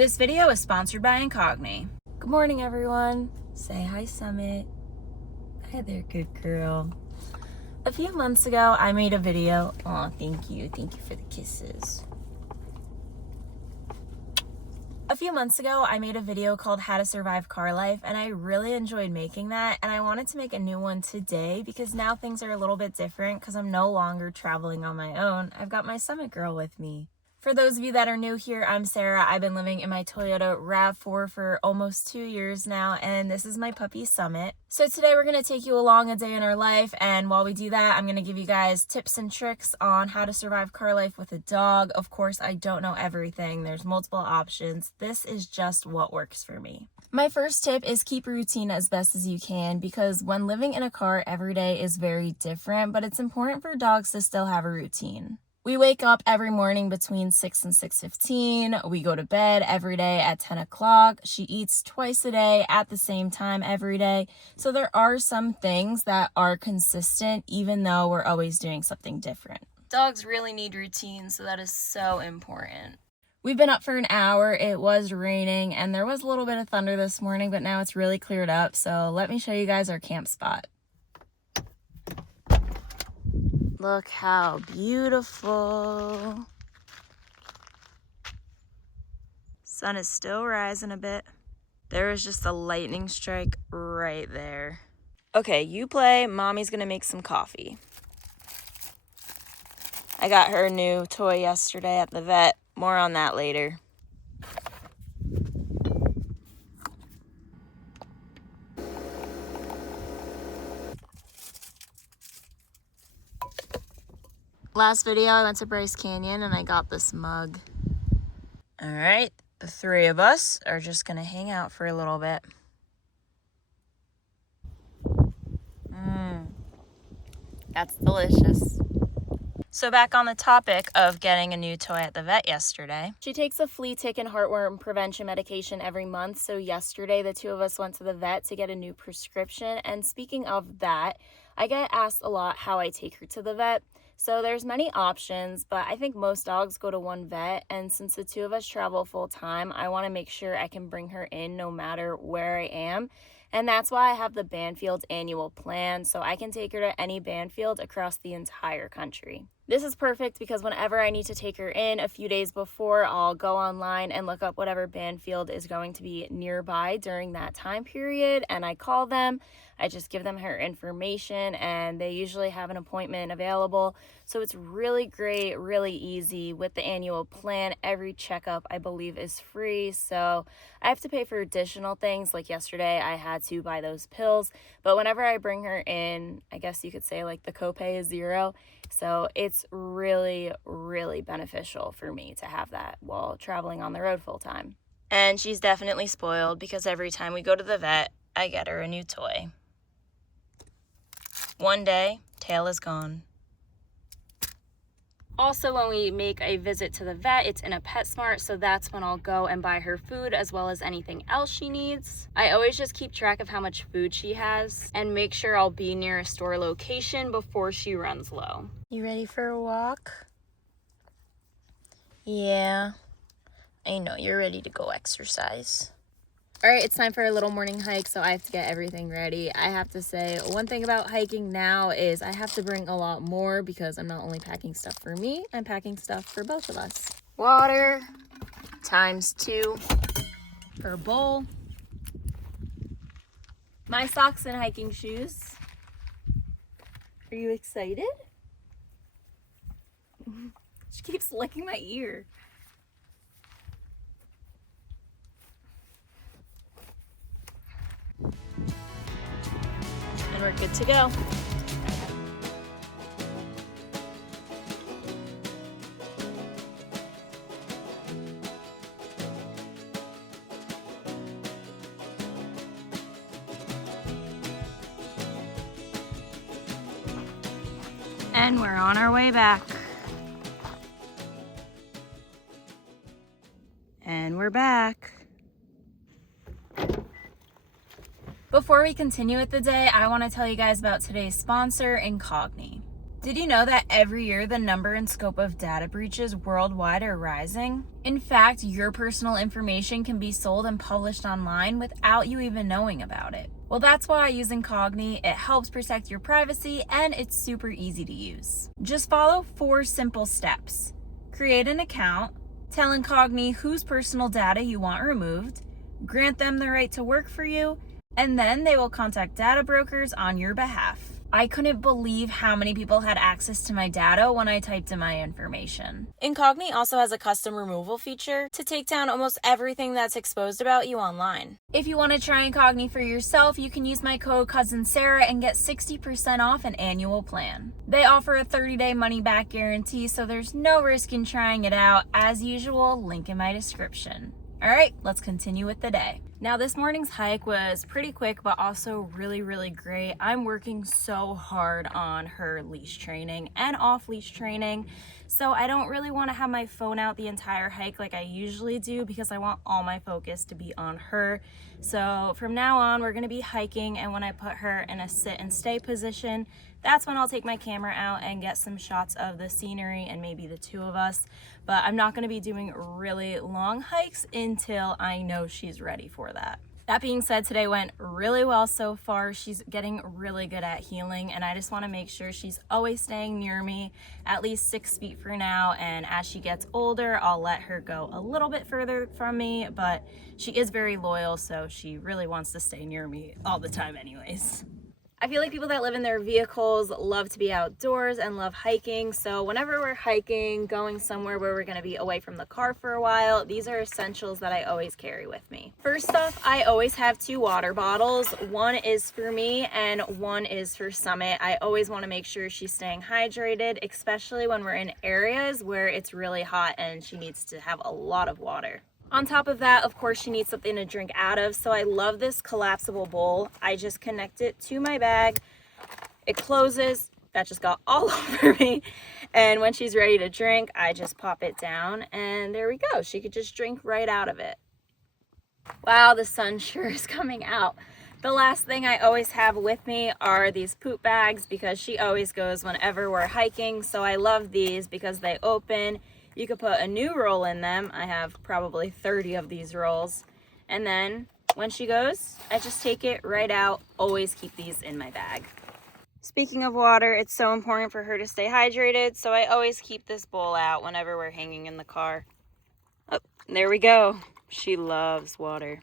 This video is sponsored by Incogni. Good morning, everyone. Say hi, Summit. Hi there, good girl. A few months ago, I made a video. Aw, thank you. Thank you for the kisses. A few months ago, I made a video called How to Survive Car Life, and I really enjoyed making that, and I wanted to make a new one today because now things are a little bit different because I'm no longer traveling on my own. I've got my Summit girl with me. For those of you that are new here, I'm Sarah. I've been living in my Toyota RAV4 for almost 2 years now, and this is my puppy Summit. So today we're going to take you along a day in our life, and while we do that, I'm going to give you guys tips and tricks on how to survive car life with a dog. Of course, I don't know everything. There's multiple options. This is just what works for me. My first tip is keep a routine as best as you can because when living in a car every day is very different, but it's important for dogs to still have a routine. We wake up every morning between 6 and 6:15. We go to bed every day at 10 o'clock. She eats twice a day at the same time every day. So there are some things that are consistent even though we're always doing something different. Dogs really need routine, so that is so important. We've been up for an hour. It was raining and there was a little bit of thunder this morning, but now it's really cleared up. So let me show you guys our camp spot. Look how beautiful. Sun is still rising a bit. There is just a lightning strike right there. Okay, you play. Mommy's gonna make some coffee. I got her a new toy yesterday at the vet. More on that later. Last video, I went to Bryce Canyon and I got this mug. All right, the three of us are just gonna hang out for a little bit. That's delicious. So back on the topic of getting a new toy at the vet yesterday. She takes a flea tick and heartworm prevention medication every month. So yesterday, the two of us went to the vet to get a new prescription. And speaking of that, I get asked a lot how I take her to the vet. So there's many options, but I think most dogs go to one vet. And since the two of us travel full time, I want to make sure I can bring her in no matter where I am. And that's why I have the Banfield annual plan, so I can take her to any Banfield across the entire country. This is perfect because whenever I need to take her in a few days before, I'll go online and look up whatever Banfield is going to be nearby during that time period, and I call them. I just give them her information, and they usually have an appointment available. So it's really great, really easy. With the annual plan, every checkup, I believe, is free. So I have to pay for additional things. Like yesterday, I had to buy those pills. But whenever I bring her in, I guess you could say like the copay is $0. So it's really, really beneficial for me to have that while traveling on the road full time. And she's definitely spoiled because every time we go to the vet, I get her a new toy. One day, tail is gone. Also, when we make a visit to the vet, it's in a PetSmart, so that's when I'll go and buy her food as well as anything else she needs. I always just keep track of how much food she has and make sure I'll be near a store location before she runs low. You ready for a walk? Yeah, I know you're ready to go exercise. All right, it's time for a little morning hike, so I have to get everything ready. I have to say, one thing about hiking now is I have to bring a lot more because I'm not only packing stuff for me, I'm packing stuff for both of us. Water ×2 per bowl. My socks and hiking shoes. Are you excited? She keeps licking my ear. And we're good to go. And we're on our way back. And we're back. Before we continue with the day, I want to tell you guys about today's sponsor, Incogni. Did you know that every year the number and scope of data breaches worldwide are rising? In fact, your personal information can be sold and published online without you even knowing about it. Well, that's why I use Incogni. It helps protect your privacy and it's super easy to use. Just follow 4 simple steps. Create an account, tell Incogni whose personal data you want removed, grant them the right to work for you, and then they will contact data brokers on your behalf. I couldn't believe how many people had access to my data when I typed in my information. Incogni also has a custom removal feature to take down almost everything that's exposed about you online. If you want to try Incogni for yourself, you can use my code Cousin Sarah and get 60% off an annual plan. They offer a 30-day money-back guarantee, so there's no risk in trying it out. As usual, link in my description. All right, let's continue with the day. Now, this morning's hike was pretty quick, but also really, really great. I'm working so hard on her leash training and off-leash training, so I don't really want to have my phone out the entire hike like I usually do because I want all my focus to be on her. So from now on, we're going to be hiking, and when I put her in a sit and stay position, that's when I'll take my camera out and get some shots of the scenery and maybe the 2 of us. But I'm not going to be doing really long hikes until I know she's ready for that. That being said, today went really well so far. She's getting really good at heeling, and I just want to make sure she's always staying near me, at least 6 feet for now. And as she gets older, I'll let her go a little bit further from me, but she is very loyal, so she really wants to stay near me all the time anyways. I feel like people that live in their vehicles love to be outdoors and love hiking. So whenever we're hiking, going somewhere where we're going to be away from the car for a while, these are essentials that I always carry with me. First off, I always have 2 water bottles. One is for me and one is for Summit. I always want to make sure she's staying hydrated, especially when we're in areas where it's really hot and she needs to have a lot of water. On top of that, of course, she needs something to drink out of, so I love this collapsible bowl. I just connect it to my bag. It closes. That just got all over me. And when she's ready to drink, I just pop it down, and there we go. She could just drink right out of it. Wow, the sun sure is coming out. The last thing I always have with me are these poop bags because she always goes whenever we're hiking, so I love these because they open. You could put a new roll in them. I have probably 30 of these rolls. And then when she goes, I just take it right out. Always keep these in my bag. Speaking of water, it's so important for her to stay hydrated, so I always keep this bowl out whenever we're hanging in the car. Oh, there we go. She loves water.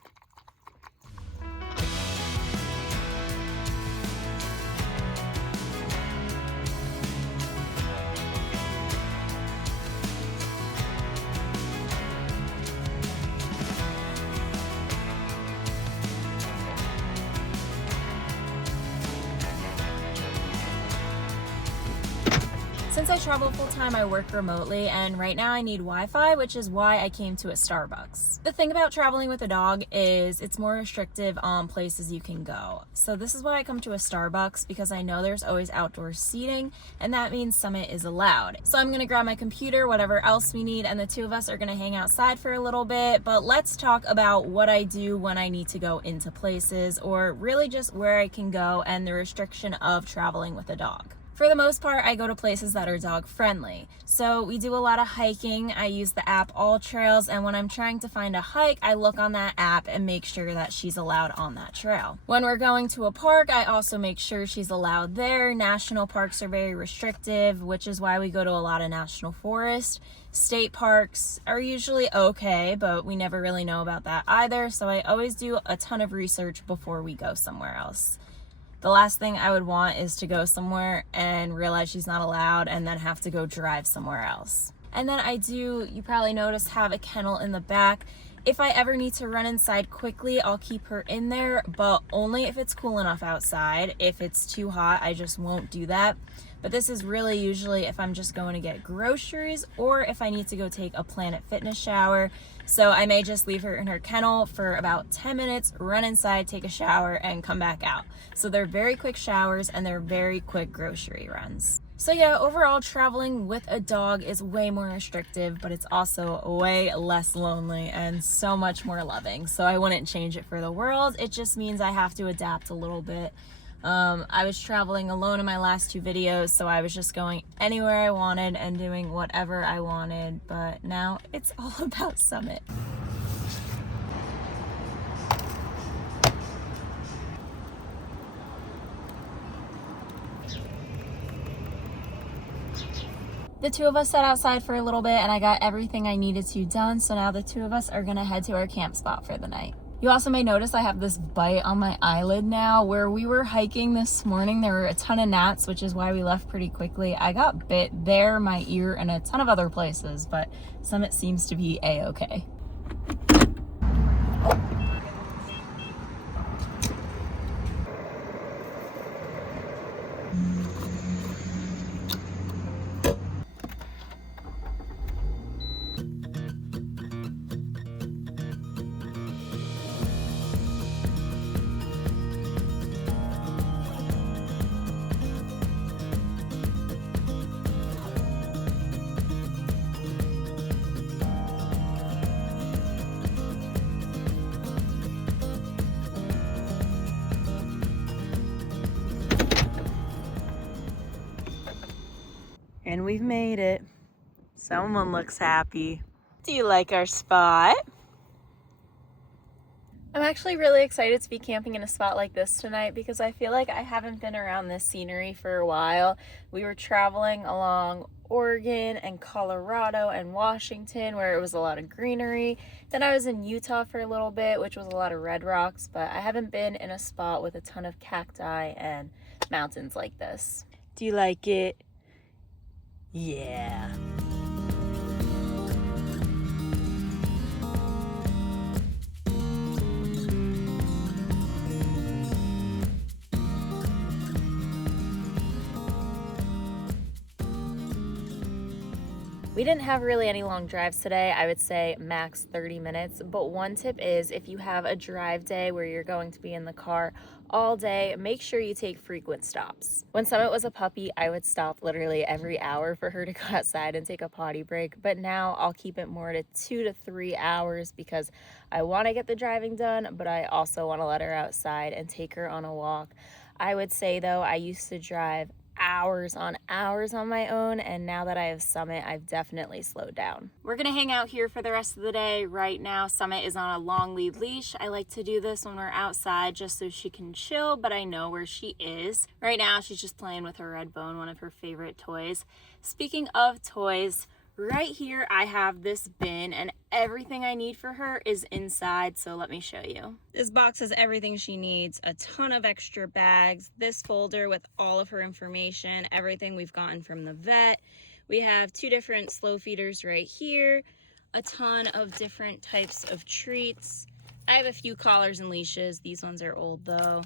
Since I travel full-time, I work remotely, and right now I need Wi-Fi, which is why I came to a Starbucks. The thing about traveling with a dog is it's more restrictive on places you can go. So this is why I come to a Starbucks, because I know there's always outdoor seating, and that means Summit is allowed. So I'm gonna grab my computer, whatever else we need, and the 2 of us are gonna hang outside for a little bit. But let's talk about what I do when I need to go into places, or really just where I can go and the restriction of traveling with a dog. For the most part, I go to places that are dog friendly. So we do a lot of hiking. I use the app All Trails, and when I'm trying to find a hike, I look on that app and make sure that she's allowed on that trail. When we're going to a park, I also make sure she's allowed there. National parks are very restrictive, which is why we go to a lot of national forests. State parks are usually okay, but we never really know about that either. So I always do a ton of research before we go somewhere else. The last thing I would want is to go somewhere and realize she's not allowed and then have to go drive somewhere else. And then I do, you probably noticed, have a kennel in the back. If I ever need to run inside quickly, I'll keep her in there, but only if it's cool enough outside. If it's too hot, I just won't do that. But this is really usually if I'm just going to get groceries or if I need to go take a Planet Fitness shower. So I may just leave her in her kennel for about 10 minutes, run inside, take a shower, and come back out. So they're very quick showers and they're very quick grocery runs. So yeah, overall traveling with a dog is way more restrictive, but it's also way less lonely and so much more loving. So I wouldn't change it for the world. It just means I have to adapt a little bit. I was traveling alone in my last 2 videos, so I was just going anywhere I wanted and doing whatever I wanted, but now it's all about Summit. The 2 of us sat outside for a little bit and I got everything I needed to done, so now the 2 of us are gonna head to our camp spot for the night. You also may notice I have this bite on my eyelid now. Where we were hiking this morning, there were a ton of gnats, which is why we left pretty quickly. I got bit there, my ear, and a ton of other places, but Summit seems to be a-okay. And we've made it. Someone looks happy. Do you like our spot? I'm actually really excited to be camping in a spot like this tonight because I feel like I haven't been around this scenery for a while. We were traveling along Oregon and Colorado and Washington where it was a lot of greenery. Then I was in Utah for a little bit, which was a lot of red rocks, but I haven't been in a spot with a ton of cacti and mountains like this. Do you like it? Yeah. We didn't have really any long drives today. I would say max 30 minutes. But one tip is if you have a drive day where you're going to be in the car all day, make sure you take frequent stops. When Summit was a puppy, I would stop literally every hour for her to go outside and take a potty break. But now I'll keep it more to 2 to 3 hours because I want to get the driving done, but I also want to let her outside and take her on a walk. I would say though, I used to drive hours on my own, and now that I have Summit, I've definitely slowed down. We're gonna hang out here for the rest of the day. Right now, Summit is on a long lead leash. I like to do this when we're outside just so she can chill, but I know where she is. Right now, she's just playing with her red bone, one of her favorite toys. Speaking of toys, right here I have this bin and everything I need for her is inside, so let me show you. This box has everything she needs, a ton of extra bags, this folder with all of her information, everything we've gotten from the vet. We have 2 different slow feeders right here, a ton of different types of treats. I have a few collars and leashes. These ones are old though.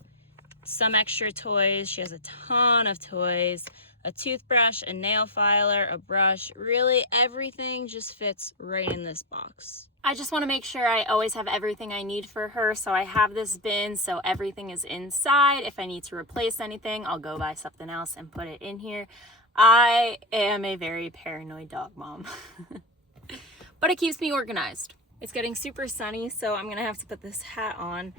Some extra toys. She has a ton of toys. A toothbrush, a nail filer, a brush, really everything just fits right in this box. I just want to make sure I always have everything I need for her, so I have this bin so everything is inside. If I need to replace anything, I'll go buy something else and put it in here. I am a very paranoid dog mom, but it keeps me organized. It's getting super sunny, so I'm gonna have to put this hat on.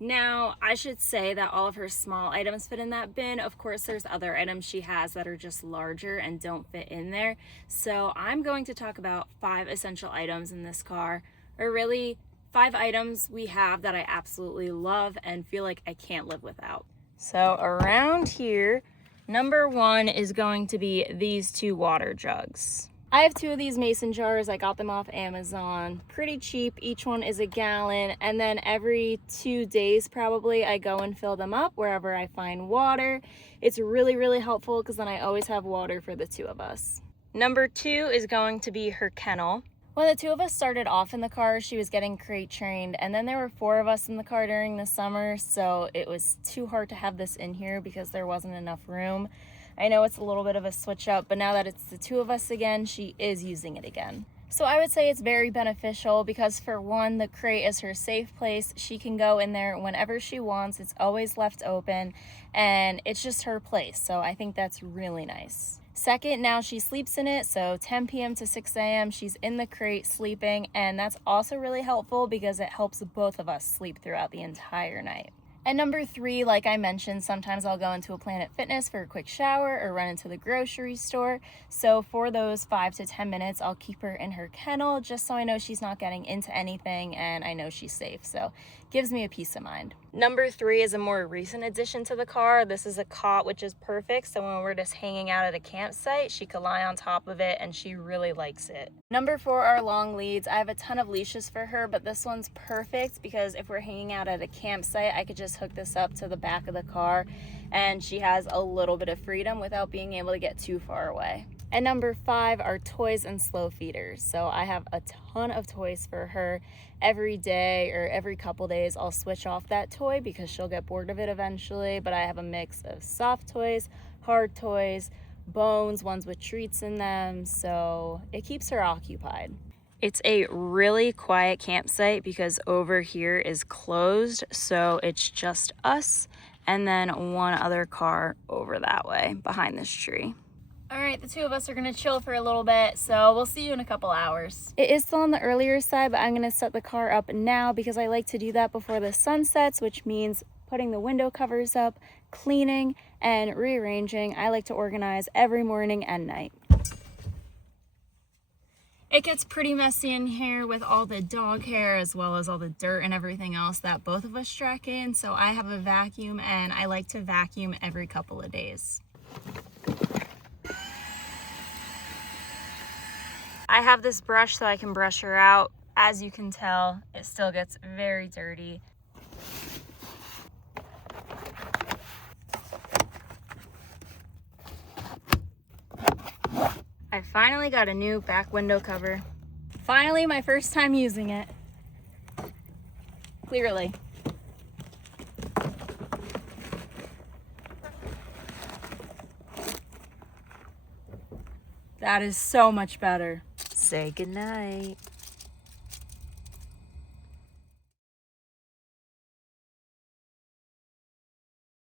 Now, I should say that all of her small items fit in that bin. Of course, there's other items she has that are just larger and don't fit in there. So I'm going to talk about 5 essential items in this car, or really 5 items we have that I absolutely love and feel like I can't live without. So around here, number 1 is going to be these 2 water jugs. I have 2 of these mason jars. I got them off Amazon. Pretty cheap. Each one is a gallon. And then every 2 days probably I go and fill them up wherever I find water. It's really, really helpful because then I always have water for the 2 of us. Number 2 is going to be her kennel. When the 2 of us started off in the car, she was getting crate trained, and then there were 4 of us in the car during the summer, so it was too hard to have this in here because there wasn't enough room. I know it's a little bit of a switch up, but now that it's the 2 of us again, she is using it again. So I would say it's very beneficial because for one, the crate is her safe place. She can go in there whenever she wants. It's always left open and it's just her place. So I think that's really nice. Second, now she sleeps in it. So 10 p.m. to 6 a.m. she's in the crate sleeping, and that's also really helpful because it helps both of us sleep throughout the entire night. And number 3, like I mentioned, sometimes I'll go into a Planet Fitness for a quick shower or run into the grocery store. So for those 5 to 10 minutes, I'll keep her in her kennel just so I know she's not getting into anything and I know she's safe. So gives me a peace of mind. Number 3 is a more recent addition to the car. This is a cot, which is perfect. So when we're just hanging out at a campsite, she could lie on top of it and she really likes it. Number 4 are long leads. I have a ton of leashes for her, but this one's perfect because if we're hanging out at a campsite, I could just hook this up to the back of the car and she has a little bit of freedom without being able to get too far away. And number 5 are toys and slow feeders. So I have a ton of toys for her. Every day or every couple days I'll switch off that toy because she'll get bored of it eventually, but I have a mix of soft toys, hard toys, bones, ones with treats in them, so it keeps her occupied. It's a really quiet campsite because over here is closed, so it's just us and then one other car over that way behind this tree. All right, the 2 of us are gonna chill for a little bit, so we'll see you in a couple hours. It is still on the earlier side, but I'm gonna set the car up now because I like to do that before the sun sets, which means putting the window covers up, cleaning, and rearranging. I like to organize every morning and night. It gets pretty messy in here with all the dog hair as well as all the dirt and everything else that both of us track in, so I have a vacuum and I like to vacuum every couple of days. I have this brush so I can brush her out. As you can tell, it still gets very dirty. I finally got a new back window cover. Finally, my first time using it. Clearly. That is so much better. Say goodnight.